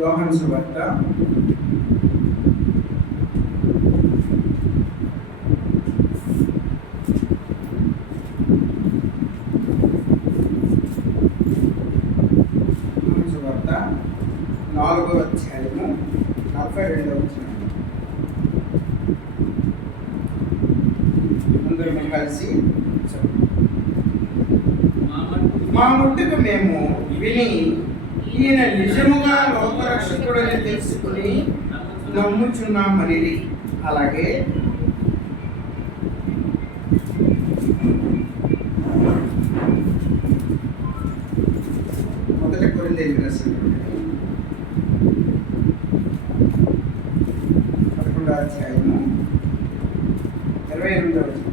యోహాను సువార్త 4వ అధ్యాయము 42వ వచనం. అందరం కలిసి మా మట్టుకు మేము విని ఈయన నిజముగా లోకరక్షకుడని తెలుసుకుని నమ్ముచున్నామని. అలాగే మొదటి కొరింథీయులకు రాసిన 11వ అధ్యాయము 28వ వచనం.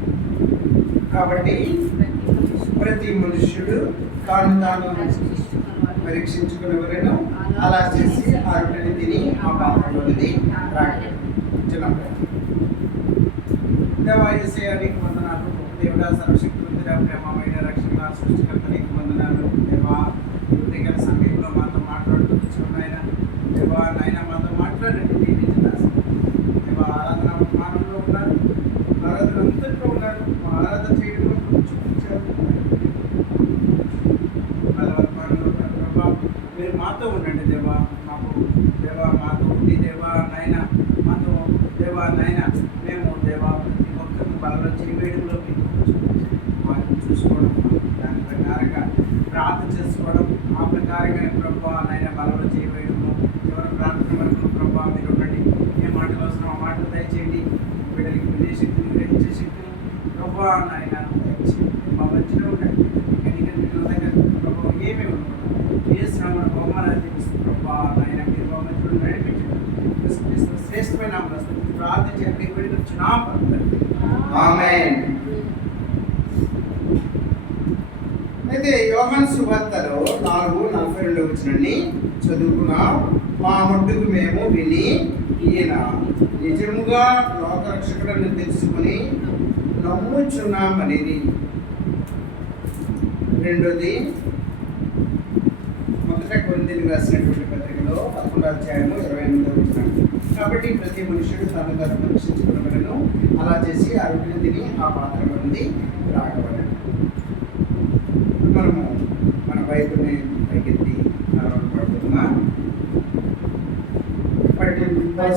కాబట్టి ప్రతి మనుష్యుడు తాను పరీక్షించుకునేవరేను అలా చేసి ఆ రొట్టెని తిని ఆ పాత్రలోనిది దేవా యేసయ్యా నీకు వందనాలు. దేవుడా సర్వశక్తిమంతుడా, ప్రేమమైన రక్షణ సృష్టికర్త నీకు వందనాలు. దేవా ఉదయకాల సమయంలో మాతో మాట్లాడుతూ ఆయన దేవా నాయన మాతో మాట్లాడండి. దేవా ఆరాధన మానంలో ఉన్నారు, ఆరాధన అంతట్లో ఉన్నారు. ఆరాధన చేయడంలో చూపించారు. మీరు మాతో ఉండండి దేవా. మాతో ఉండి దేవా నాయన మాతో దేవా నాయన మేము దేవా ప్రతి ఒక్కరిని బలలో చేయవేయడంలో వారిని చూసుకోవడం, దాని ప్రకారంగా ప్రార్థన చేసుకోవడం, ఆ ప్రకారంగా ప్రభావ నాయన బలలో చేయవేయడము. ఎవరి ప్రార్థన వరకు ప్రభావ మీరు ఉండండి. ఏ మాటలు అవసరం ఆ మాటలు దయచేయండి. వీళ్ళకి వినే శక్తిని గ్రహించే శక్తిని ప్రభావ నాయన దయచేయండి. మా మధ్యలో ఉండండి. దగ్గర ప్రభావం ఏమీ ఉండదు. ఏ శ్రమణ బహుమానాలు తీపిస్తుంది ప్రభావ నాయన మీరు మా మధ్యలో నడిపించండి. శ్రేష్టమైన ప్రార్థించండి. విడుచున్నాం. ఆమేన్. అయితే యోహాను సువార్తలో 4:42 వచనాన్ని చదువుకున్నాం. మా మట్టుకు మేము విని ఈయన నిజముగా లోకరక్షకుడని తెలుసుకుని నమ్ముచున్నామని. రెండోది మొదట కొరింథీయులకు రాసినటువంటి పత్రికలో 11వ అధ్యాయము 28వ వచనం. కాబట్టి ప్రతి మనుషుడు తను పరీక్షించుకున్నవలను అలా చేసి ఆ రొట్టెని తిని ఆ పాత్రలో నుండి త్రాగవలెను. మనము మన బైబిల్ని పైకెత్తి పడుతున్నాం.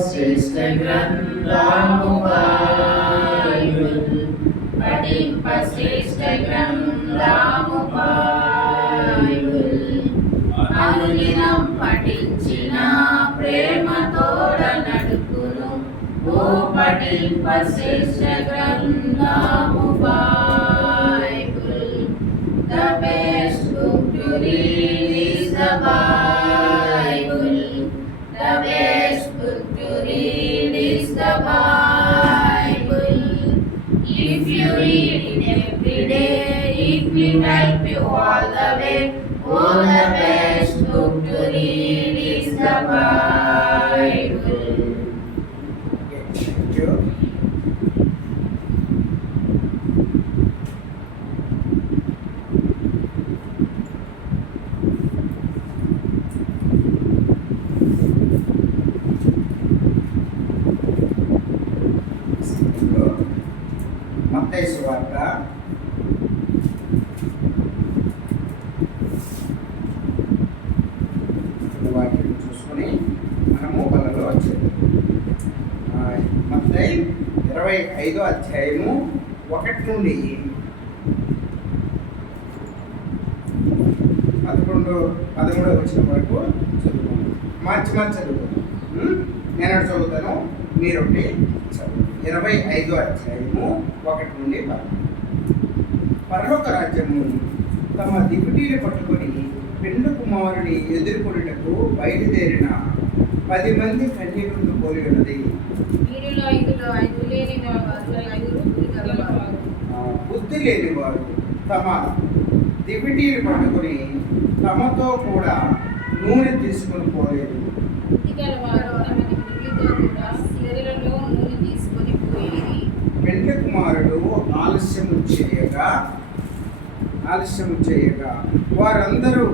శ్రేష్ఠ గ్రంథము బైబిల్, పఠింప శ్రేష్ఠ గ్రంథము బైబిల్, అనుదినం పఠించిన ప్రేమతోడ నడుపును. ఓ పఠింప శ్రేష్ఠ గ్రంథము Bible. The best book to read is the Bible. The best book to read is the Bible. If you read it every day, it will help you all the way. Oh, the best book to read is the Bible. Thank you. మత్తయి సువార్త 1 వాక్యం చూసుకొని మనము బలలో వచ్చేది. మత్తయి 25వ అధ్యాయము 1 నుండి 13వ వచనం వరకు చదువుకున్నాం. మార్చి చదువుకున్నాం. నేను చదువుతాను, మీరొకటి చదువు. 25వ అధ్యాయము 1 నుండి 10. పరలోక రాజ్యము తమ దివిటీని పట్టుకొని పెండ్లి కుమారుని ఎదుర్కొనుటకు బయలుదేరిన 10 మంది కన్యకలను పోలి ఉన్నది. బుద్ధి లేని వారు తమ దివిటీని పట్టుకొని తమతో కూడా నూనె తీసుకొని పోలేదు. ఆలస్యం చేయగా వారందరూ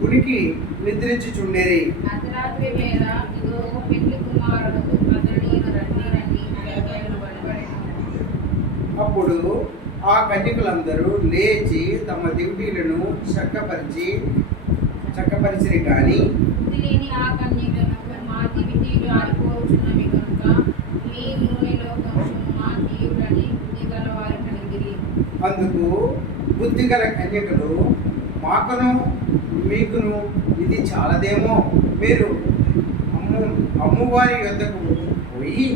కునికి నిద్రించుచుండేరి. అర్ధరాత్రి వేళ ఇదిగో పెళ్లి కుమారుడు అతనిని రండి రండి కేకలు వినబడెను. అప్పుడు ఆ కన్యకులందరూ లేచి తమ దివిటీలను చక్కపరిచిరి కానీ బుద్ధి లేని ఆ కన్యకలకు మా దివిటీలు ఆరిపోవచ్చున్నవి కనుక మీ నూనెలో కొంచెం మా తీయుడని బుద్ధి గల వారు కలిగిరి. అందుకు బుద్ధిగల కన్యకలు మాకును మీకును ఇది చాలదేమో, మీరు అమ్మువారి యొద్దకు పోయి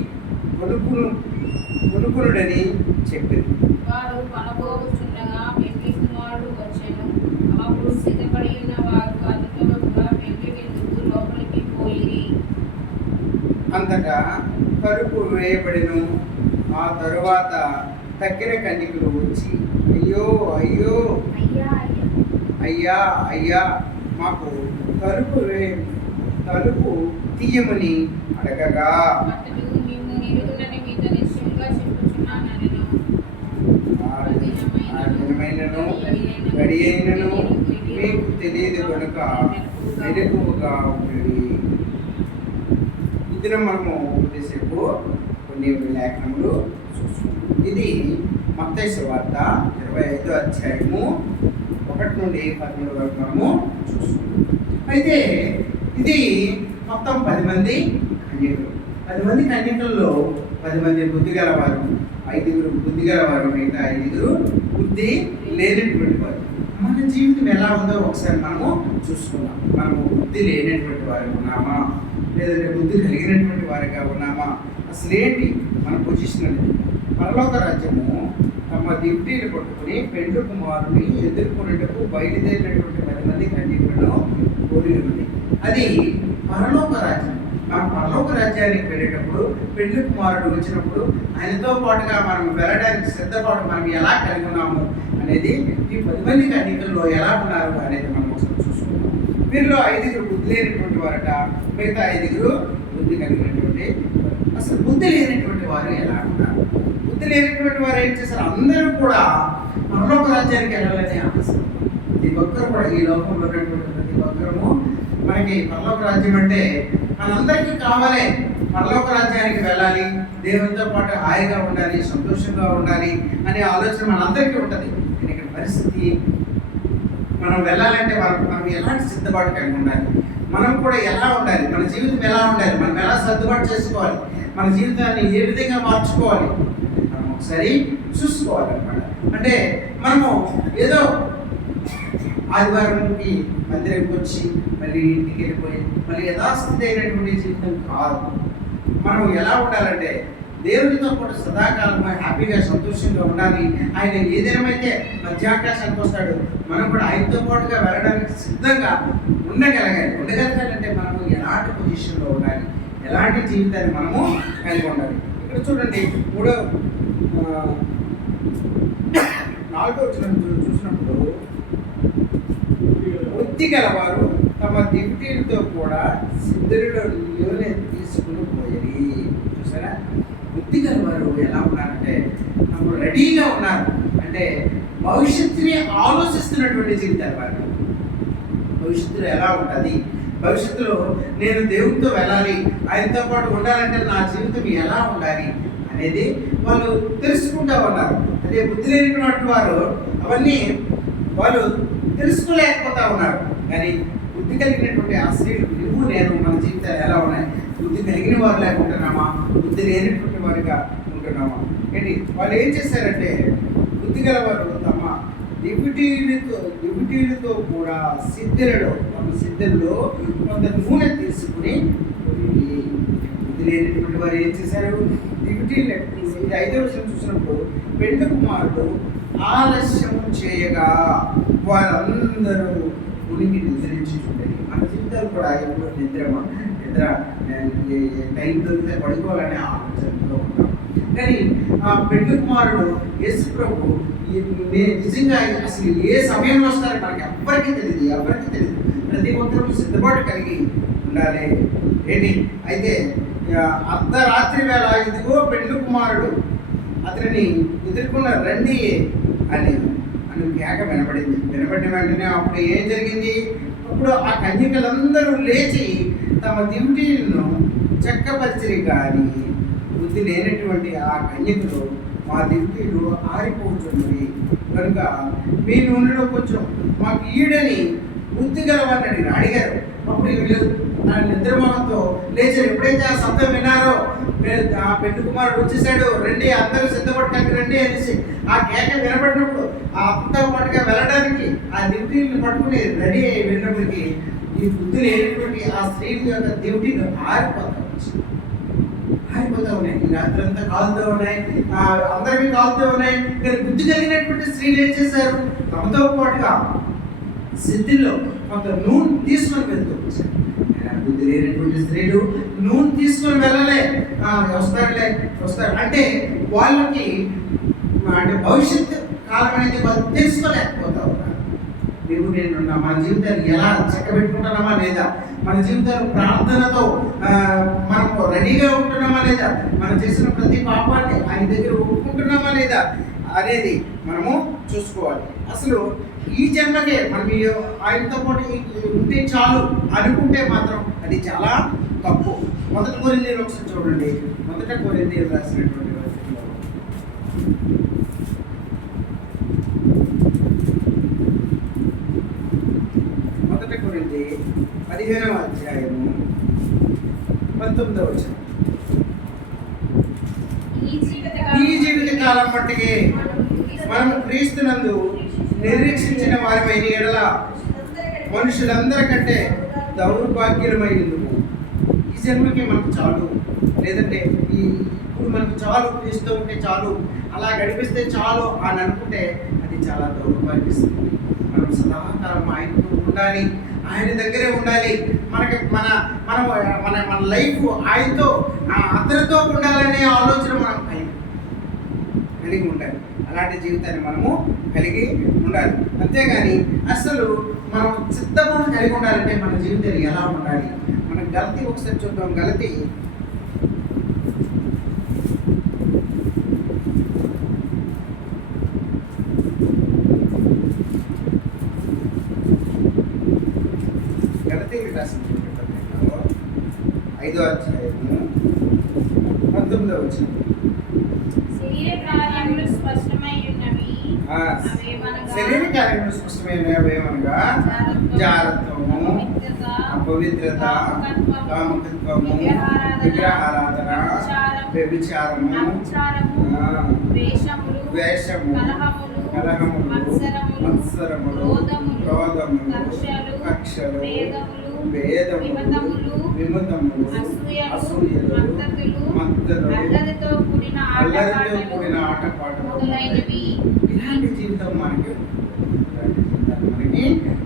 కొనుక్కునుడని చెప్పింది. వారు కొనబోచుండగా పెళ్లి కుమారుడు వచ్చెను. అప్పుడు సిద్ధపడి ఉన్న వారు అతనితో కూడా పెళ్లి విందుకు లోపలికి పోయిరి. అంతటా తలుపు వేయబడిను. ఆ తరువాత తక్కిన కన్యకులు వచ్చి అయ్యో అయ్యో అయ్యా అయ్యా అయ్యా మాకు తలుపు తీయమని అడగగా అతడు మేము నిలుగునని మీతో నిశ్చయంగా చెప్పుచున్నానెను. ఆ దినమైనను గడి అయినను మీకు తెలియదు కనుక మెలకువగా ఉంటుంది. ఈ దినం మనము కొద్దిసేపు కొన్ని లేఖనములు చూస్తున్నాం. ఇది మత్తయి సువార్త 25వ అధ్యాయము 1 నుండి 13 వరకు మనము చూస్తున్నాం. అయితే ఇది మొత్తం 10 మంది కన్యకులు. 10 మంది కన్యకుల్లో 10 మంది బుద్ధి గలవారు, 5 బుద్ధి గలవారు, మిగతా 5 బుద్ధి లేనటువంటి వారు. మన జీవితం ఎలా ఉందో ఒకసారి మనము చూసుకున్నాం. మనము బుద్ధి లేనటువంటి వారు ఉన్నామా, లేదంటే బుద్ధి కలిగినటువంటి వారిగా ఉన్నామా? అసలు ఏంటి మన పొజిషన్ అనేది? పరలోక రాజ్యము తమ దివిటీలు పట్టుకుని పెండ్లి కుమారుని ఎదుర్కొనేటకు బయలుదేరినటువంటి 10 మంది కన్యకులను పోలి ఉంది. అది పరలోక రాజ్యం. మనం పరలోక రాజ్యానికి వెళ్ళేటప్పుడు పెండ్లి కుమారుడు వచ్చినప్పుడు ఆయనతో పాటుగా మనం వెళ్ళడానికి సిద్ధపాటు మనం ఎలా కలిగి ఉన్నాము అనేది ఈ 10 మంది కన్యకుల్లో ఎలా ఉన్నారు అనేది మనం ఒకసారి చూసుకుంటాం. వీరిలో 5 బుద్ధి లేనటువంటి వారట, మిగతా 5 బుద్ధి కలిగినటువంటి. అసలు బుద్ధి లేనటువంటి వారు ఎలా ఉన్నారు? బుద్ధి లేనటువంటి వారు ఏం చేశారు? అందరూ కూడా పరలోక రాజ్యానికి వెళ్ళాలని ఆశ. ప్రతి ఒక్కరు కూడా ఈ లోకంలో ఉన్నటువంటి ప్రతి ఒక్కరము మనకి పరలోక రాజ్యం అంటే మనందరికీ కావాలి. పరలోక రాజ్యానికి వెళ్ళాలి, దేవునితో పాటు హాయిగా ఉండాలి, సంతోషంగా ఉండాలి అనే ఆలోచన మనందరికీ ఉంటుంది. కానీ ఇక్కడ పరిస్థితి, మనం వెళ్ళాలంటే మనం ఎలాంటి సిద్ధపాటు కలిగి ఉండాలి, మనం కూడా ఎలా ఉండాలి, మన జీవితం ఎలా ఉండాలి, మనం ఎలా సర్దుబాటు చేసుకోవాలి, మన జీవితాన్ని ఏ విధంగా మార్చుకోవాలి మనం ఒకసారి చూసుకోవాలన్నమాట. అంటే మనము ఏదో ఆదివారంకి మందిరంకి వచ్చి మళ్ళీ ఇంటికి వెళ్ళిపోయి మళ్ళీ యథాస్థితి అయినటువంటి జీవితం కాదు. మనం ఎలా ఉండాలంటే దేవునితో పాటు సదాకాలం హ్యాపీగా సంతోషంగా ఉండాలి. ఆయన ఏ దినమైతే మధ్యాకాశానికి వస్తాడు మనం కూడా ఆయనతో పాటుగా వెళ్ళడానికి సిద్ధంగా ఉండగలగాలంటే మనము ఎలాంటి పొజిషన్లో ఉండాలి, ఎలాంటి జీవితాన్ని మనము కలిగి ఉండాలి. ఇక్కడ చూడండి 4వ వచనం చూసినప్పుడు బుద్ధి గలవారు తమ దివిటీలతో కూడా సిద్ధులలోనే తీసుకుని పోయి. చూసారా, బుద్ధి గలవారు ఎలా ఉన్నారంటే తమ రెడీగా ఉన్నారు. అంటే భవిష్యత్తుని ఆలోచిస్తున్నటువంటి జీవితాలు వారు. భవిష్యత్తులో ఎలా ఉంటుంది, భవిష్యత్తులో నేను దేవునితో వెళ్ళాలి, ఆయనతో పాటు ఉండాలంటే నా జీవితం ఎలా ఉండాలి అనేది వాళ్ళు తెలుసుకుంటూ ఉన్నారు. అదే బుద్ధి లేనటువంటి వారు అవన్నీ వాళ్ళు తెలుసుకోలేకపోతా ఉన్నారు. కానీ బుద్ధి కలిగినటువంటి ఆ స్త్రీలు నేను మన జీవితాలు ఎలా ఉన్నాయి, బుద్ధి కలిగిన వారు లేకుంటున్నామా, బుద్ధి లేనటువంటి వారిగా ఉంటున్నామా ఏంటి? వాళ్ళు ఏం చేశారంటే బుద్ధి గలవారు తమ దివిటీలతో కూడా తమ సిద్ధుల్లో కొంత నూనె తీసుకుని బుద్ధి లేనటువంటి వారు ఏం చేశారు? దివిటీలు 5వ వచనం చూసినప్పుడు పెండ్లి కుమారుడు ఆలస్యం చేయగా వారందరూ ఉనికి నిద్రించుకుంటుంది. మన జీవితాలు కూడా ఎప్పుడు నిద్ర టైం దొరికితే పడుకోవాలనే ఆలోచనతో ఉంటాం. కానీ ఆ పెండ్లి కుమారుడు యేసు ప్రభు నిజంగా అసలు ఏ సమయంలో వస్తారో మనకి ఎవరికి తెలియదు. ప్రతి ఒక్కరూ సిద్ధపాటు కలిగి ఉండాలి. ఏంటి అయితే అర్ధరాత్రి వేళ ఇదిగో పెండ్లి కుమారుడు అతనిని ఎదుర్కొన్న రండి అని కేక వినపడింది. వినపడిన వెంటనే అప్పుడు ఏం జరిగింది? అప్పుడు ఆ కన్యకలందరూ లేచి తమ దివిటీలను చక్కపరిచిరి. కానీ బుద్ధి లేనటువంటి ఆ కన్యకలు మా దివిటీలు ఆరిపోతున్నవి కనుక మీ నూనెలో కొంచెం మాకు ఈడని బుద్ధి గలవని అడిగారు. అప్పుడు వీళ్ళు నిద్రమోహంతో లేచారు. ఎప్పుడైతే ఆ శబ్దం విన్నారో ఆ పెళ్లి కుమారుడు వచ్చేసాడు, రండి అందరూ సిద్ధపడటానికి రండి అనేసి ఆ కేక వినపడినప్పుడు ఆ అంతా పాటుగా వెళ్ళడానికి ఆ దివిటీలను పట్టుకుని రెడీ అయ్యి వెళ్ళినప్పటికీ ఈ బుద్ధి లేనటువంటి ఆ స్త్రీల యొక్క దివిటీలు ఆరిపోతా ఉన్నాయి. ఈ రాత్రి అంతా కాలుతూ ఉన్నాయి, అందరికీ కాలుతూ ఉన్నాయి. కానీ బుద్ధి కలిగినటువంటి స్త్రీలు ఏం చేశారు? తమతో పాటుగా సిద్ధిలో కొంత నూనె తీసుకొని వెళ్తూ వచ్చారు. బుద్ధి లేనటువంటి స్త్రీలు నూనె తీసుకొని వెళ్ళలే, వస్తారు అంటే వాళ్ళకి అంటే భవిష్యత్తు కాలం అనేది వాళ్ళు తెలుసుకోలేకపోతా ఉన్నారు. దేవుడు నేను మన జీవితాన్ని ఎలా చక్కబెట్టుకుంటున్నామా లేదా, మన జీవితాలు ప్రార్థనతో మనం రెడీగా ఉంటున్నామా లేదా, మనం చేసిన ప్రతి పాపాన్ని ఆయన దగ్గర ఒప్పుకుంటున్నామా లేదా అనేది మనము చూసుకోవాలి. అసలు ఈ జన్మకే మనం ఆయనతో పాటు ఉంటే చాలు అనుకుంటే మాత్రం అది చాలా తప్పు. 1 కొరింథీయులు ఒకసారి చూడండి. 1 కొరింథీయులు రాసినటువంటి వాక్యంలో 1 కొరింథీ 15వ అధ్యాయము 19వ వచనం. ఈ జీవిత కాలం మట్టుకే మనం క్రీస్తునందు నిరీక్షించిన వారమైన ఎడల మనుషులందరికంటే దౌర్భాగ్యులమైనందుకు ఈ జన్మకి మనకు చాలు, లేదంటే ఇప్పుడు మనకు చాలు, క్రీస్తు ఉంటే చాలు, అలా గడిపిస్తే చాలు అని అనుకుంటే అది చాలా దౌర్భాగ్యస్తుంది. మనం సదాకాలం ఆయనతో ఉండాలి, ఆయన దగ్గరే ఉండాలి. మనకి మన మన మన మన లైఫ్ ఆయనతో అతనితో ఉండాలనే ఆలోచన మనం కలిగి ఉండాలి. అలాంటి జీవితాన్ని మనము కలిగి ఉండాలి. అంతేగాని అసలు మనం సిద్ధమును కలిగి ఉండాలంటే మన జీవితాలు ఎలా ఉండాలి? మనం గలతీ ఒకసారి చూద్దాం. గలతీ 5వ అధ్యాయము 19వ వచనం. శరీర కార్యములు స్పష్టమై ఉన్నవి అవేమనగా జారత్వము, అపవిత్రత, కాముకత్వము, విగ్రహారాధన, వ్యభిచారము, ద్వేషము, కలహములు, మత్సరములు, క్రోధములు, కక్షలు, భేదములు, విమతములు, అసూయలు, మద్దతులు, అల్లరితో కూడిన ఆటపాటలు ఇలాంటి జీవితం మనకి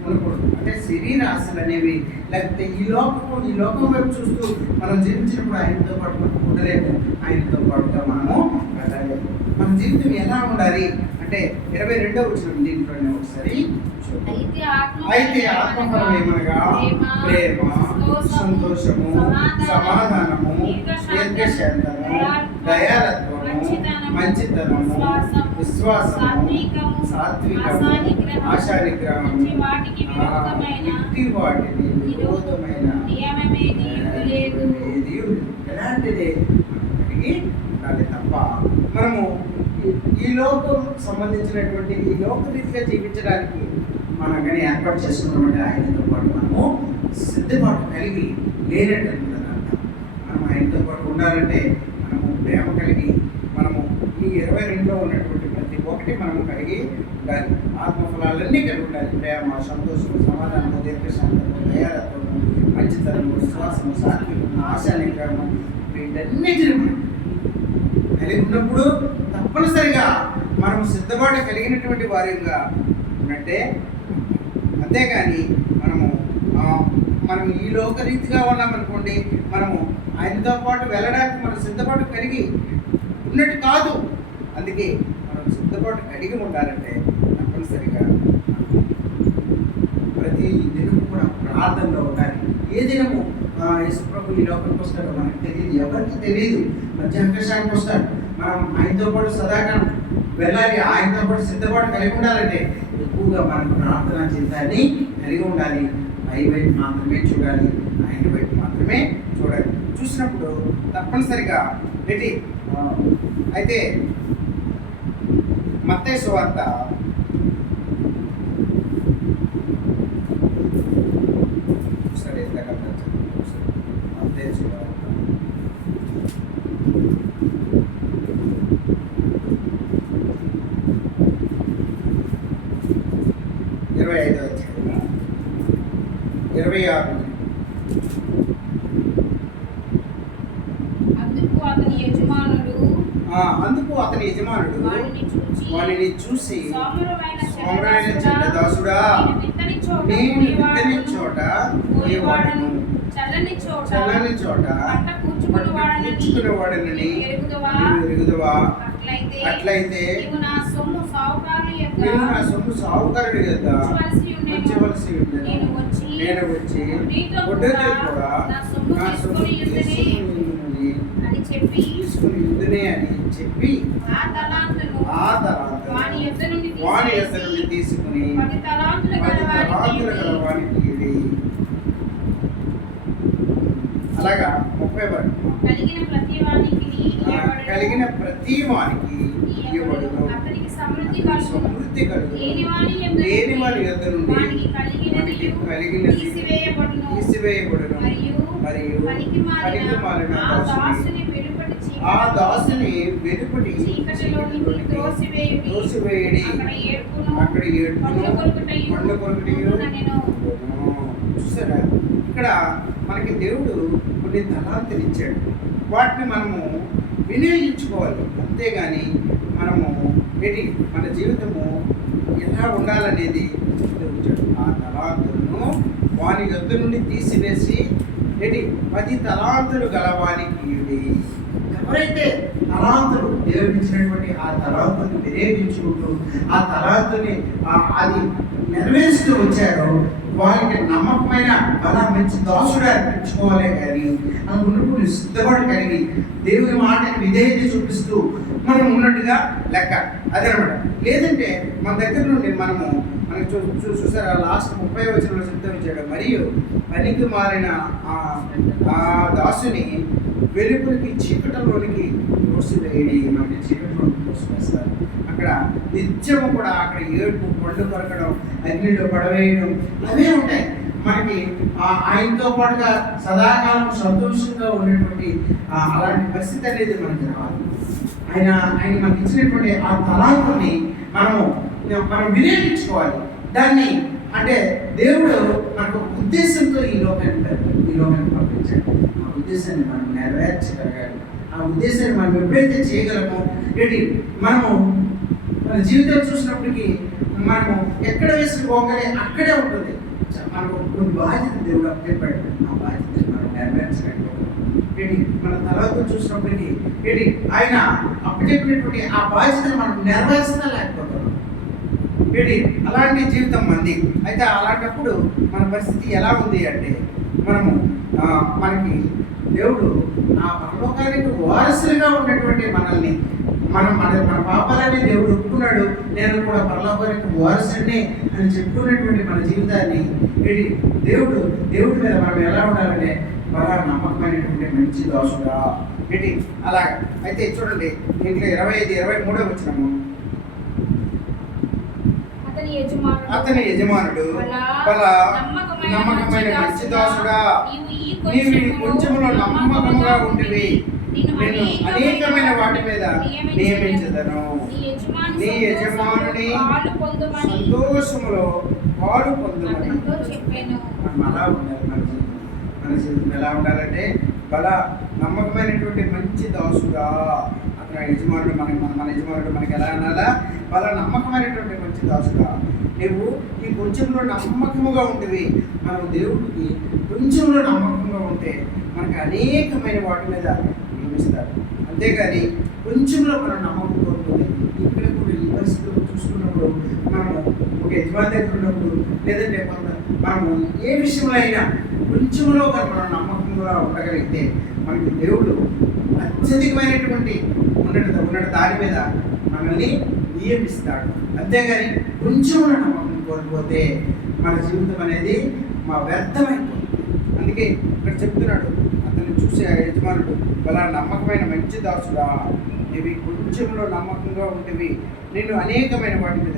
ఉండకూడదు. అంటే శరీర ఆశలు అనేవి, లేకపోతే ఈ లోకం వైపు చూస్తూ మనం జీవించినప్పుడు ఆయనతో పాటు మనం ఉండలేము, ఆయనతో పాటుగా మనము వెళ్ళలేము. మన జీవితం ఎలా ఉండాలి అంటే 22వ వచనం దీంట్లోనే ఒకసారి అయితే ఆత్మఫలం ఏమనగా ప్రేమ, సంతోషము, సమాధానము, దీర్ఘశాంతము, దయాలత్వము, మంచితనము, విశ్వాసము, సాత్వికము, ఆశానిగ్రహము, ఇట్టి వాటిని విరోధమైన ఎలాంటిది కలిగి ఉండాలి తప్ప మనము ఈ లోకం సంబంధించినటువంటి ఈ లోకరీతిగా జీవించడానికి మనం కానీ ఏర్పాటు చేసుకున్నామంటే ఆయనతో పాటు మనము సిద్ధపాటు కలిగి లేనట్టు మనం ఆయనతో పాటు ఉండాలంటే మనము ప్రేమ కలిగి మనము ఈ 22లో ఉన్నటువంటి ప్రతి ఒక్కటి మనము కలిగి ఉండాలి. ఆత్మఫలాలన్నీ కలిగి ఉండాలి. ప్రేమ, సంతోషము, సమాధానము, దీర్ఘశాంతము, దయాలత్వము, మంచితనము, విశ్వాసము, సాత్వికము, ఆశానిగ్రహము, వీటన్నిటిని కలిగి ఉన్నప్పుడు తప్పనిసరిగా మనం సిద్ధపాటు కలిగినటువంటి వారిగా ఉన్నట్టే. అంతేగాని మనం ఈ లోకరీతిగా ఉన్నామనుకోండి, మనము ఆయనతో పాటు వెళ్ళడానికి మనం సిద్ధపాటు కలిగి ఉన్నట్టు కాదు. అందుకే మనం సిద్ధపాటు కలిగి ఉండాలంటే తప్పనిసరిగా ప్రతి దినము కూడా ప్రార్థనలో ఉండాలి. ఏ దినము యేసుప్రభు ఈ లోకంకి వస్తాడో మనకు తెలియదు, ఎవరికి తెలియదు. మధ్య ఆకాశానికి వస్తాడు. మనం ఆయనతో పాటు సదాకాలం వెళ్ళాలి, ఆయనతో పాటు సిద్ధపాటు కలిగి ఉండాలంటే ఎక్కువగా మనం ప్రార్థనా జీవితాన్ని కలిగి ఉండాలి. ఆయన వైపు మాత్రమే చూడాలి, ఆయన వైపు మాత్రమే చూడాలి. చూసినప్పుడు తప్పనిసరిగా ఏంటి అయితే మత్తయి సువార్త సరే మత్తయి సువార్త 25వ అధ్యాయము 26. అందుకు అతని యజమానుడు వానిని చూసి, సోమరుడైన చెడ్డ దాసుడా, నేను విత్తని చోట పోయేవాడును, చల్లని చోట కూర్చుకునేవాడని నీవు ఎరుగుదువా? అట్లయితే నీవు నా సొమ్ము సావుకారుడి యొద్ద ఉంచవలసి ఉండెను. నేను వచ్చి వడ్డీతో కూడా నా సొమ్ము తీసుకుని యుద్ధనే అని చెప్పి ఆ తలాంతును వాని యొద్ద నుండి తీసుకుని 10 తలాంతుల గలవానికి ఇయ్యుడి. అలాగా 30 వరకు కలిగిన ప్రతి వానికి ఇవ్వబడును. సమృద్ధి కలుగు లేని వారి యొద్ద నుండి కలిగినది తీసివేయబడును. మరియు పనికిమాలిన ఆ దాసుని వెలుపటి త్రోసివేయుడి. అక్కడ ఏడ్పును పండ్ల కొరకటయు. చూసారా, ఇక్కడ మనకి దేవుడు కొన్ని తలాంతులు ఇచ్చాడు, వాటిని మనము వినియోగించుకోవాలి. అంతేగాని మనము మన జీవితము ఎలా ఉండాలనేది చెప్తాడు. ఆ తలాంతులను వాని యొద్ద నుండి తీసివేసి 10 తలాంతులు గలవానికి ఇవ్వండి. ఎవరైతే తలాంతులు దేవుడిచ్చినటువంటి ఆ తలాంతుని వినియోగించుకుంటూ ఆ తలాంతుని అది నెరవేరుస్తూ వచ్చారో వారికి నమ్మకమైన అలా మంచి దాసుడు అనిపించుకోవాలి. కానీ అనుకున్నప్పుడు సిద్ధపాటు కలిగి దేవుని మాటని విధేయత చూపిస్తూ మనం ఉన్నట్టుగా లెక్క అదనమాట. లేదంటే మన దగ్గర నుండి మనకి చూసారా, లాస్ట్ 30 వచనంలో సిద్ధం ఇచ్చాడు. మరియు పనికి మారిన ఆ దాసుని వెలుపులకి చీకటిలోనికి తోసివేయడి. మనకి చీకటిలోనికి తోసివేస్తారు. అక్కడ నిత్యము కూడా అక్కడ ఏడుపు, పండు కొరకడం, అగ్నిలో పడవేయడం అవే ఉంటాయి. మనకి ఆయనతో పాటుగా సదాకాలం సంతోషంగా ఉన్నటువంటి అలాంటి పరిస్థితి అనేది మనకి రాదు. ఆయన మనకి ఇచ్చినటువంటి ఆ తలాంతుని మనం వినియోగించుకోవాలి. దాన్ని అంటే దేవుడు మనకు ఉద్దేశంతో ఈ లోకాన్ని పంపించాడు. ఆ ఉద్దేశాన్ని మనం నెరవేర్చగలగాలి. ఆ ఉద్దేశాన్ని మనం ఎప్పుడైతే చేయగలమో మనము మన జీవితం చూసినప్పటికీ మనము ఎక్కడ వేసిన పోగానే అక్కడే ఉంటుంది. మనకు కొన్ని బాధ్యత దేవుడు అప్పచెప్పాడు. ఆ బాధ్యతని మనం నెరవేర్చలేకపోతున్నాం. మన తలాంతులు చూసినప్పటికీ ఆయన అప్పచెప్పినటువంటి ఆ బాధ్యతను మనం నెరవేర్చలేకపోతున్నాం. అలాంటి జీవితం మంది. అయితే అలాంటప్పుడు మన పరిస్థితి ఎలా ఉంది అంటే మనకి దేవుడు ఆ పరలోకానికి వారసులుగా ఉన్నటువంటి మనల్ని మన పాపాలని దేవుడు ఒప్పుకున్నాడు. నేను కూడా పరలోకానికి వారసుడిని అని చెప్పుకున్నటువంటి మన జీవితాన్ని దేవుడి మీద మనం ఎలా ఉండాలంటే బాగా నమ్మకమైనటువంటి మంచి దాసుడా అలాగా. అయితే చూడండి, దీంట్లో 25-23 వచ్చినాము. అతని యజమానుడు నమ్మకమైన మంచి దాసుడా, నీవు ఈ కొంచెములో నమ్మకముగా ఉండివి, నేను అనేకమైన వాటి మీద నియమించదను. నీ యజమానుని సంతోషములో పాలు పొందుమని. మనం అలా ఉండాలి. మన జీవితం ఎలా ఉండాలంటే బలా నమ్మకమైనటువంటి మంచి దాసుడా. అతని యజమానుడు మన యజమానుడు మనకి ఎలా అనాలా? బలా నమ్మకమైనటువంటి మంచి దాసుడా, నువ్వు ఈ కొంచెంలో నమ్మకముగా ఉంటివి. మనం దేవుడికి కొంచెంలో నమ్మకంగా ఉంటే మనకి అనేకమైన వాటి మీద నియమిస్తాడు. అంతేగాని కొంచెంలో మనం నమ్మకంగా ఉంటుంది. ఇక్కడ కూడా ఈ పరిస్థితులు చూసుకున్నప్పుడు మనము ఒక యజమాని దగ్గర ఉన్నప్పుడు, లేదంటే మనము ఏ విషయంలో అయినా కొంచెంలో మనం నమ్మకంగా ఉండగలిగితే మనకి దేవుడు అత్యధికమైనటువంటి ఉన్నత దాని మీద మనల్ని నియమిస్తాడు. అంతేగాని కొంచెం నమ్మకం కోల్పోతే మన జీవితం అనేది వ్యర్థమైపోతుంది. అందుకే ఇక్కడ చెప్తున్నాడు, అతన్ని చూసి ఆ యజమానుడు, బలా నమ్మకమైన మంచి దాసుడా, ఇవి కొంచెంలో నమ్మకంగా ఉంటేవి నేను అనేకమైన వాటి మీద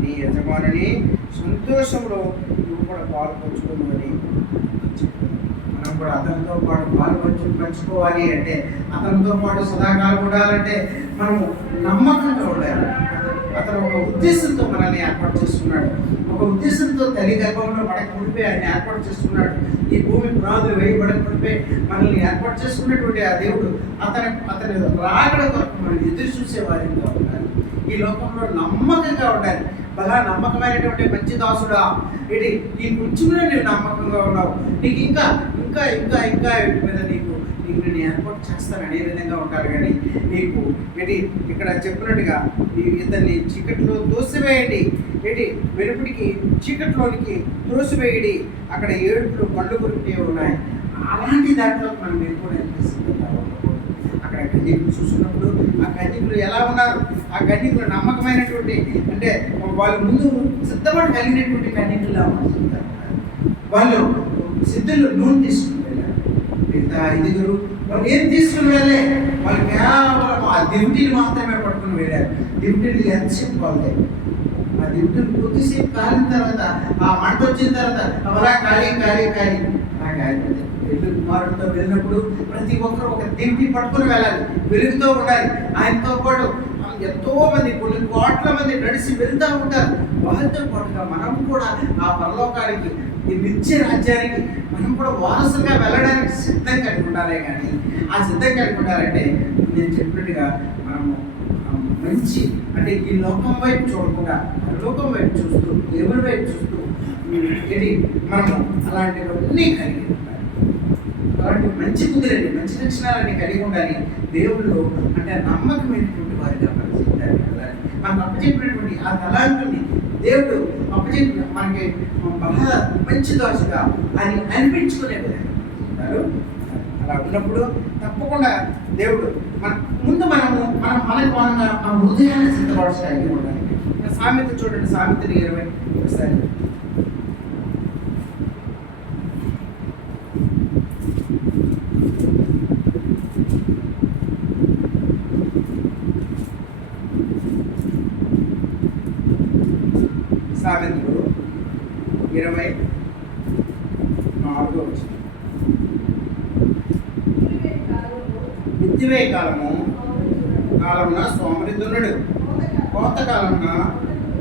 నీ యజమానుని సంతోషంలో నువ్వు కూడా పాలు పంచుకోమని. మనం కూడా అతనితో పాటు పాలు పంచుకోవాలి అంటే, అతనితో పాటు సదాకాలం ఉండాలంటే మనము నమ్మకంగా ఉండాలి. అతను ఒక ఉద్దేశంతో మనల్ని ఏర్పాటు చేస్తున్నాడు. ఒక ఉద్దేశంతో తల్లి గర్భంలో పడకముడిపే ఆయన ఏర్పాటు చేస్తున్నాడు. ఈ భూమి పునాదులు వేయబడకముడిపే మనల్ని ఏర్పాటు చేసుకున్నటువంటి ఆ దేవుడు అతని రాకడ కొరకు మనం ఎదురు చూసే వారిగా ఉండాలి. ఈ లోకంలో నమ్మకంగా ఉండాలి. బలా నమ్మకమైనటువంటి మంచి దాసుడా, ఇది ఈ కొంచెంలో నీవు నమ్మకంగా ఉన్నావు, నీకు ఇంకా ఇంకా ఇంకా ఇంకా వీటి మీద నీకు నేను ఏర్పాటు చేస్తాను అనే విధంగా ఉంటారు. కానీ నీకు ఇక్కడ చెప్పినట్టుగా ఇతన్ని చీకట్లో తోసివేయండి, వెలుపటికి చీకట్లోనికి తోసివేయడి, అక్కడ ఏడుపులు పండు గురికే ఉన్నాయి. అలాంటి దాంట్లో మనం కూడా అనిపిస్తుంది. అక్కడ కన్యకులు చూసినప్పుడు ఆ కన్యకులు ఎలా ఉన్నారు? ఆ కన్యకులు నమ్మకమైనటువంటి, అంటే వాళ్ళు ముందు సిద్ధపడి కలిగినటువంటి కన్యకులు వాళ్ళు సిద్ధులు నూనె తీసుకుని వెళ్ళారు. మిగతా 5 వాళ్ళు ఏం తీసుకుని వెళ్ళే, వాళ్ళు కేవలం ఆ దివిటీలు మాత్రమే పట్టుకుని వెళ్ళారు. దివిటీలు ఎంతసేపు కాలుతాయి? ఆ దివిటీలు కొద్దిసేపు కాలిన తర్వాత, ఆ మంట వచ్చిన తర్వాత అలా ఖాళీ ఖాళీ ఖాళీ అలా కాలిపోతాయి. పెళ్లి కుమారుడితో వెళ్ళినప్పుడు ప్రతి ఒక్కరు ఒక దివిటీ పట్టుకుని వెళ్ళాలి, వెలుగుతూ ఉండాలి. ఆయనతో పాటు ఎంతో మంది, కొన్ని కోట్ల మంది నడిచి వెళ్తూ ఉంటారు. వాళ్ళతో పాటుగా మనం కూడా ఆ పరలోకానికి, ఈ నిత్య రాజ్యానికి మనం కూడా వారసుగా వెళ్ళడానికి సిద్ధం కలిగి ఉండాలి. కానీ ఆ సిద్ధం కలిగి ఉండాలంటే నేను చెప్పినట్టుగా మనము మంచి, అంటే ఈ లోకం వైపు చూడకుండా లోకం వైపు చూస్తూ, దేవుని వైపు చూస్తూ మనము అలాంటివన్నీ కలిగి ఉండాలి. అలాంటి మంచి కుదిరండి, మంచి లక్షణాలన్నీ కలిగి ఉండాలి. దేవుళ్ళు అంటే నమ్మకమైనటువంటి వారిగా పరిస్థితి మనకు అప్పచెప్పినటువంటి ఆ తలాంతుని దేవుడు అప్పచెప్పి మనకి బాగా మంచి దాసుగా అని అనిపించుకునే విధంగా అలా ఉన్నప్పుడు తప్పకుండా దేవుడు ముందు మన హృదయాన్ని సిద్ధపరచడానికి ఉండాలి. సామెత చూడండి, సామెతని 20 ఒకసారి. సామెతలు 24 విత్తివే కాలమున సోమరిధనుడు, కోతకాలమున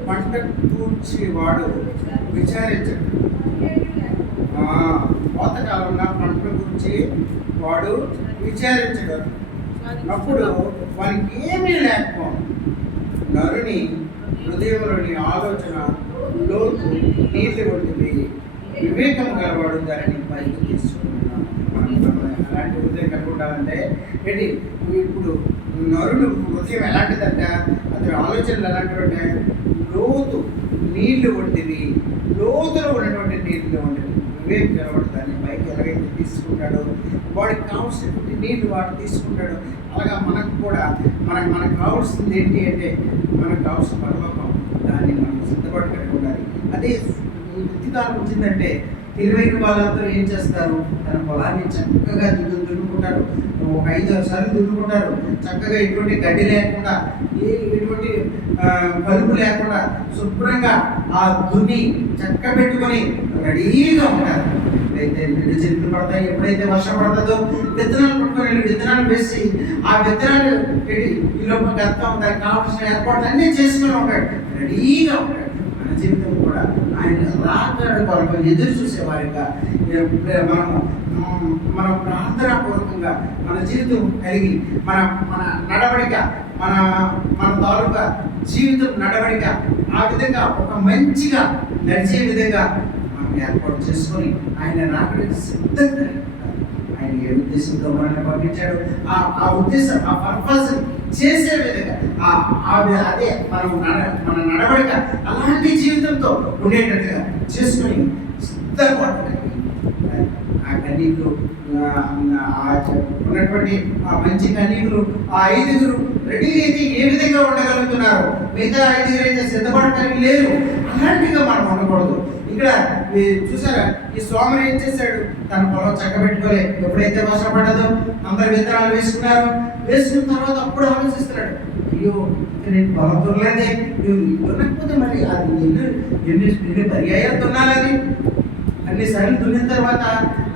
పంట కూర్చేవాడు విచారించడు. కోతకాలమున పంట కూర్చి వాడు విచారించడు, అప్పుడు వారికి ఏమీ లేకపోను. నరుని హృదయంలోని ఆలోచన లోతు నీటి వంటిది, వివేకము గలవాడు దానిని పైకి తీసుకుంటున్నాను. అలాంటి హృదయం కలిగి ఉండాలంటే ఇప్పుడు నరుడు హృదయం ఎలాంటిదంటే, అతని ఆలోచనలు ఎలాంటివంటే లోతు నీళ్లు వంటివి, లోతులో ఉన్నటువంటి నీళ్ళు వంటివి. వివేకం గలవాడు దాన్ని పైకి ఎలాగైతే తీసుకుంటాడో, వాడికి కావాల్సినటువంటి నీళ్లు వాడు తీసుకుంటాడు. అలాగా మనకు కూడా మనకు కావాల్సింది ఏంటి అంటే, మనకు కావాల్సిన పరలోకం, దాన్ని మనం సిద్ధపడి కలిగి ఉండాలి. అదే వృత్తికాలం వచ్చిందంటే తెలివైన వాళ్ళందరూ ఏం చేస్తారు, తన పొలాన్ని చక్కగా దున్నుకుంటారు. ఒక 5-6 సార్లు దున్నుకుంటారు. చక్కగా ఎటువంటి గడ్డి లేకుండా, ఎటువంటి కలుపు లేకుండా శుభ్రంగా ఆ దున్ని చక్క పెట్టుకొని రెడీగా ఉంటారు. ఎప్పుడైతే నిండు చెట్లు పడతాయి, ఎప్పుడైతే వర్షం పడుతుందో విత్తనాలు పట్టుకొని విత్తనాలు వేసి ఆ విత్తనాలు ఈ లోపల గతం దానికి కావాల్సిన ఏర్పాట్లు అన్నీ చేసుకుని ఉంటాడు, రెడీగా ఉంటాడు. మన జీవితం కూడా ఆయన రాకడ కొరకు ఎదురు చూసేవారిగా మనం ప్రార్థనాపూర్వకంగా మన జీవితం కలిగి మన నడవడిక, మన తాలూకా జీవితం నడవడిక ఆ విధంగా ఒక మంచిగా నడిచే విధంగా మనం ఏర్పాటు చేసుకొని ఆయన రాకడికి సిద్ధంగా ఆయన ఏ ఉద్దేశంతో మనల్ని పంపించాడు, ఆ ఉద్దేశం, ఆ పర్పస్ చేసే విధంగా అదే మన నడవడిక అలాంటి జీవితంతో ఉండేటట్టుగా చేసుకుని సిద్ధపడాలి. ఆ కన్నీకు ఉన్నటువంటి ఆ మంచి కన్యకులు ఆ 5 రెడీ అయితే ఏ విధంగా ఉండగలుగుతున్నారు? మిగతా 5 అయితే సిద్ధపడటానికి లేరు. అలాంటిగా మనం ఉండకూడదు. ఇక్కడ చూసారా, ఈ సోమరు ఏం చేశాడు? తన పొలం చక్కబెట్టుకోలే. ఎప్పుడైతే వర్షపడ్డదో అందరు విత్తనాలు వేసుకున్నారు. వేసుకున్న తర్వాత అప్పుడు ఆలోచిస్తున్నాడు, అయ్యో నేను పొలం దొరలేదే, దొరకకపోతే మరి అది ఎన్ని పర్యాయాలు దున్నాలని. అన్నిసార్లు దున్నిన తర్వాత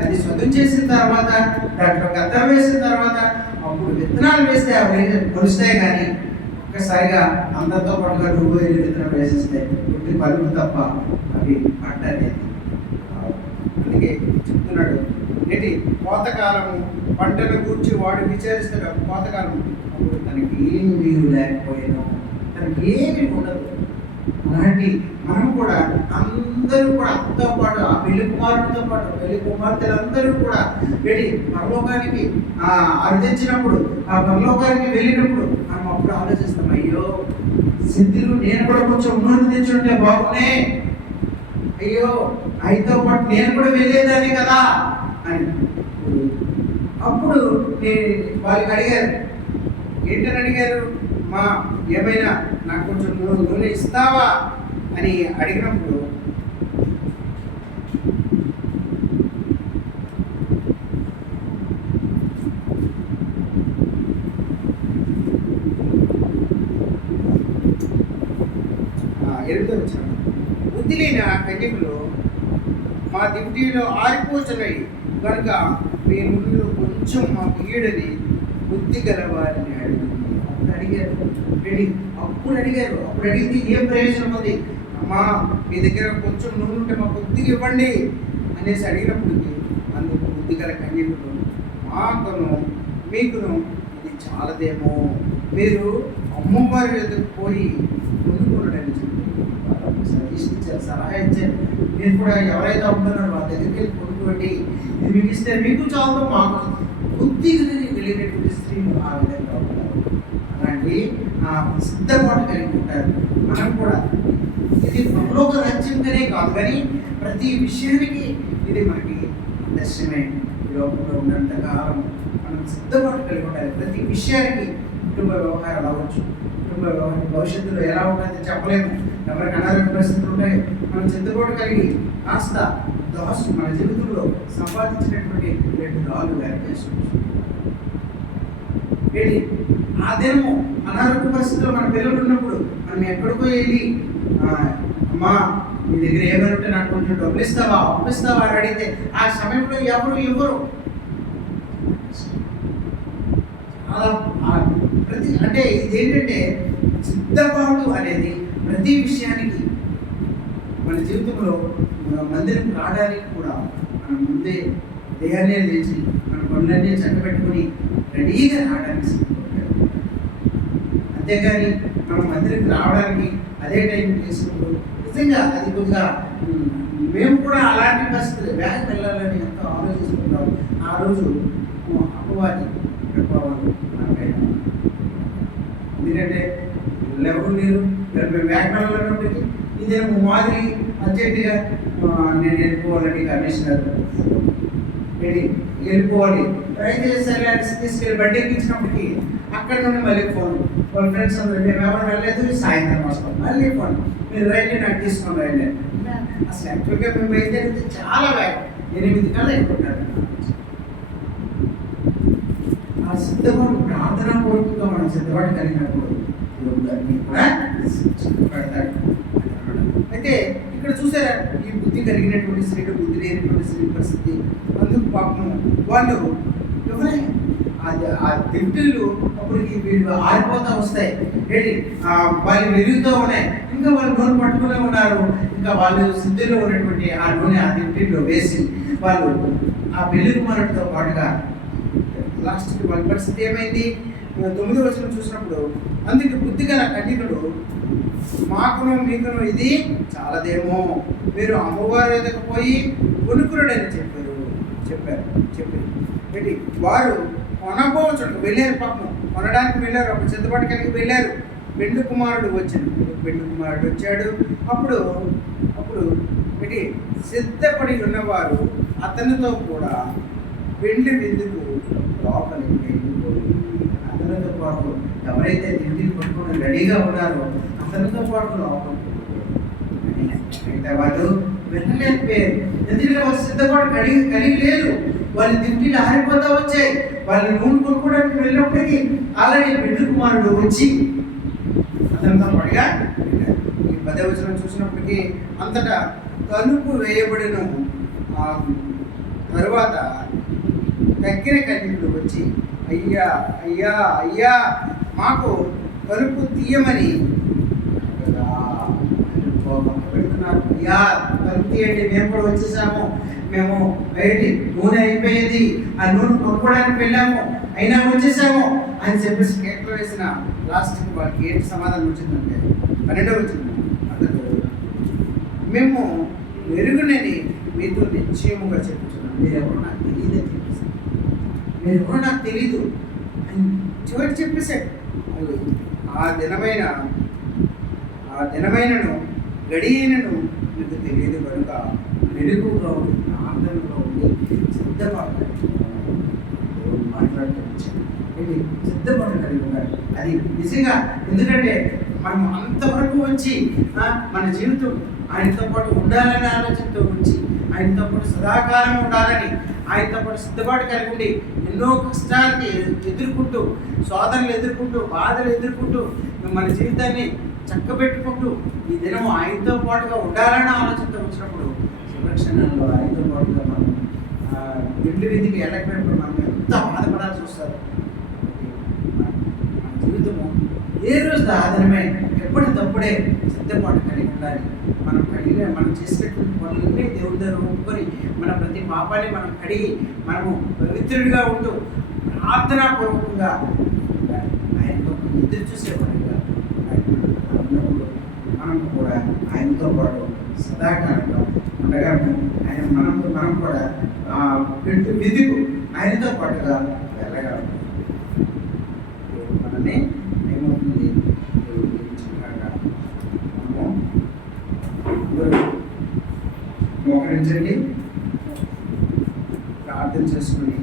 అది సొంతం చేసిన తర్వాత దాంట్లో గద్దలు వేసిన తర్వాత అప్పుడు విత్తనాలు వేస్తే అవి కొలుస్తాయి. కానీ ఒక్కసారిగా అందరితో పాటుగా నువ్వు వెళ్ళి విత్తనం వేసేస్తే పుట్టి పలుకు తప్ప అవి పంట అనేది. అందుకే చెప్తున్నాడు ఏంటి, కోతకాలము పంటను కూర్చి వాడు విచారిస్తాడు. కోతకాలం అప్పుడు తనకి ఏమి వీలు లేకపోయాను, తనకి ఏమి ఉండదు. అలాంటి మనం కూడా అందరూ కూడా అంతో పాటు ఆ పెళ్లి కుమారుడితో పాటు పెళ్లి కుమార్తెలందరూ కూడా వెళ్ళి పరలోకానికి అర్థించినప్పుడు, ఆ పరలోకానికి వెళ్ళినప్పుడు మనం అప్పుడు ఆలోచిస్తాం, అయ్యో సిద్ధులు నేను కూడా కొంచెం ఉన్నతి తెచ్చుంటే బాగున్నాయి, అయ్యో ఆయనతో పాటు నేను కూడా వెళ్ళేదాన్ని కదా అని. అప్పుడు వాళ్ళకి అడిగారు, ఏంటని అడిగారు? మా ఏమైనా నాకు కొంచెం నూనె ఇస్తావా అని అడిగినప్పుడు బుద్ధి లేని ఆ కన్యకులు మా దివిటీలో ఆరిపోతున్నాయి కనుక మీ ముందు కొంచెం మాకు ఈడని బుద్ధి గలవారిని అప్పుడు అడిగారు. అప్పుడు అడిగింది ఏం ప్రయోజనం ఉంది? అమ్మా మీ దగ్గర కొంచెం నూనె ఉంటే మా బుద్ధికి ఇవ్వండి అనేసి అడిగినప్పటికీ అందుకు బుద్ధి గల కన్యకులు, మాకును మీకును ఇది చాలదేమో, మీరు అమ్మవారి ఎదుగు పోయి కొనుక్కున్నాడని చెప్పి సజెషన్ ఇచ్చారు, సలహా ఇచ్చారు. మీరు కూడా ఎవరైతే అమ్ముతున్నారో వాళ్ళ దగ్గరికి వెళ్ళి కొనుక్కోండి, ఇది మీకు ఇస్తే మీకు చాలదు, మాకు బుద్ధి వెళ్ళినటువంటి స్త్రీలు ఆ విధంగా ఉంటారు. అలాంటి సిద్ధపాటు కలిగి ఉంటారు. మనం కూడా ఇది పరలోక రాజ్యంగానే కాదు, కానీ ప్రతి విషయానికి ఇది మనకి దర్శనమే. ఈ లోకంలో ఉన్నంత కాలం మనం సిద్ధపాటు కలిగి ఉండాలి. ప్రతి విషయానికి కుటుంబ వ్యవహారాలు అవ్వచ్చు, కుటుంబ వ్యవహారం భవిష్యత్తులో ఎలా ఉంటుందో చెప్పలేము, ఎవరికి అనారోగ్య పరిస్థితులు ఉంటాయి. మనం సిద్ధపాటు కలిగి కాస్త మన జీవితంలో సంపాదించినటువంటి 2 డాలు వేరే చేసుకోవచ్చు. ఏంటి ఆ దినము అనారోగ్య పరిస్థితుల్లో మన పిల్లలు ఉన్నప్పుడు మనం ఎక్కడికో వెళ్ళి, అమ్మా మీ దగ్గర ఏమైనా ఉంటే నాకు కొంచెం డబ్బులు ఇస్తావా, పంపిస్తావా అని అడిగితే ఆ సమయంలో ఎవరు ఇవ్వరు. చాలా అంటే ఇదేంటంటే సిద్ధపాటు అనేది ప్రతి విషయానికి మన జీవితంలో మందిరం రావడానికి కూడా మనం ముందే దేహాన్ని లేచి మన పనులన్నీ చక్కబెట్టుకుని రెడీగా రావడానికి సిద్ధపడ్డాడు. అంతేగాని మనం మందిరికి రావడానికి అదే టైం చేసుకుంటూ నిజంగా అది కొద్దిగా మేము కూడా అలాంటి పరిస్థితులు బ్యాగ్ వెళ్ళాలని ఎంతో ఆలోచిస్తుంటాం. ఆ రోజు అపవాది ప్రభావాలు మనపైన, ఎందుకంటే ఎవరు లేరు, మేము బ్యాగ్ వెళ్ళాలన్నప్పటికీ ఇదే మాదిరి అర్జెంటుగా నేను వెళ్ళిపోవాలని కమిషనర్ వెళ్ళిపోవాలి ట్రై చేసేసరి తీసుకెళ్ళి బండి ఎక్కించినప్పటికీ అక్కడ నుండి మళ్ళీ ఫోన్, వాళ్ళ ఫ్రెండ్స్ అందరూ మేము ఎవరు వెళ్ళలేదు, సాయంత్రం వస్తాం మళ్ళీ ఫోన్, మీరు రైల్వే నాకు తీసుకొని రైల్వే. అసలు యాక్చువల్గా మేము బయలుదేరితే చాలా వేగం 8 కల్లా ఎక్కుంటారు. ఆ సిద్ధపాటు ప్రార్థనా పూర్వకంగా మనం సిద్ధపాటు కలిగినప్పుడు కూడా పెడతాడు. అయితే ఇక్కడ చూసారా, ఈ బుద్ధి కలిగినటువంటి స్త్రీలు, బుద్ధి లేనటువంటి స్త్రీ పరిస్థితి. అందుకు పాపం వాళ్ళు ఎవరే ఆ దింటులు అప్పటికి వీళ్ళు ఆరిపోతూ వస్తాయి, ఏంటి వాళ్ళు వెలుగుతూ ఉన్నాయి, ఇంకా వాళ్ళు నూనె పట్టుకునే ఉన్నారు. ఇంకా వాళ్ళు సిద్ధిలో ఉన్నటువంటి ఆ నూనె ఆ దింటిలో వేసి వాళ్ళు ఆ పెళ్లి కుమారుడితో పాటుగా లాస్ట్కి వాళ్ళ పరిస్థితి ఏమైంది? 9వ వచనం చూసినప్పుడు, అందుకే బుద్ధి గల కన్యకుడు, మాకును మీకును ఇది చాలదేమో, మీరు అమ్మవారి ఎదుగు పోయి కొనుక్కురుడని చెప్పారు. ఏంటి వారు కొనబోచుంటారు, వెళ్ళారు, పాపం కొనడానికి వెళ్ళారు, అప్పుడు సిద్ధపాటు కలిగి వెళ్ళారు. పెండు కుమారుడు వచ్చాడు. అప్పుడు ఏంటి సిద్ధపడి ఉన్నవారు అతనితో కూడా పెళ్లి విందుకు లోపలికి వెళ్ళిపోయి అతనితో పాటు ఎవరైతే ఇంటికి పట్టుకొని రెడీగా ఉన్నారో అతనితో పాటు లోపలికి అయితే వాళ్ళు వెళ్ళలేకపోయారు. ఎందుకంటే వాళ్ళు సిద్ధపాటు కలిగి లేరు. వాళ్ళ దింటిలు ఆరిపోతా వచ్చాయి. వాళ్ళు నూనె కొనుక్కోవడానికి వెళ్ళినప్పటికీ ఆల్రెడీ బిడ్డ కుమారుడు వచ్చి అతనితో పాటుగా ఈ 10వ వచనం చూసినప్పటికీ అంతటా తలుపు వేయబడిన తరువాత దగ్గర కన్యకుడు వచ్చి అయ్యా అయ్యా అయ్యా మాకు తలుపు తీయమని పెడుతున్నారు. అయ్యా తలుపు తీయండి, మేము కూడా వచ్చేసాము, మేము బయటి నూనె అయిపోయింది, ఆ నూనె కొనుక్కోవడానికి వెళ్ళాము, అయినా వచ్చేసాము అని చెప్పేసి కేకలు వేసిన లాస్ట్కి వాళ్ళకి ఏంటి సమాధానం వచ్చిందంటే 12వ వచనం అతడు మేము మెరుగునని మీతో నిశ్చయముగా చెప్పుతున్నాం, మీరెవరో నాకు తెలియదు అని చెప్పేసాడు. మీరెవరో నాకు తెలీదు అని చివరికి చెప్పేశాడు. ఆ దినమైనను గడియనను మీకు తెలియదు కనుక మెరుగుగా ఉండి ప్రార్థనలో ఉండి సిద్ధపడతాడు. మాట్లాడుతూ వచ్చాడు. సిద్ధపడగలిగి ఉండాలి. అది నిజంగా ఎందుకంటే మనం అంతవరకు వచ్చి మన జీవితం ఆయనతో పాటు ఉండాలనే ఆలోచనతో వచ్చి ఆయనతో పాటు సదాకాలం ఉండాలని ఆయనతో పాటు సిద్ధపాటు కలిగి ఉండి ఎన్నో కష్టాలకి ఎదుర్కొంటూ శోధనలు ఎదుర్కొంటూ బాధలు ఎదుర్కొంటూ మన జీవితాన్ని చక్కబెట్టుకుంటూ ఈ దినం ఆయనతో పాటుగా ఉండాలనే ఆలోచనతో వచ్చినప్పుడు సంరక్షణలో ఆయనతో పాటుగా మనం పెళ్లి విధికి వెళ్ళకపోయినప్పుడు మనం ఎంత బాధపడాల్సి వస్తారు. మన జీవితము ఏ రోజు ఆధారమే ఎప్పటికప్పుడే సిద్ధపాటు కలిగి ఉండాలి. మనం చేసినటువంటి పనులన్నీ దేవుడి దగ్గర ఒప్పుకొని మన ప్రతి పాపాన్ని మనం కడిగి మనము పవిత్రుడిగా ఉంటూ ప్రార్థనాపూర్వకంగా ఆయనతో ఎదురు చూసేవాడిగా ఉన్నప్పుడు మనం కూడా ఆయనతో పాటు సదాకాలంగా ఉండగలము. మనం కూడా విధికు ఆయనతో పాటుగా వెళ్ళగలము. మనల్ని ఏమవుతుంది మోకరించండి, ప్రార్థన చేసుకుని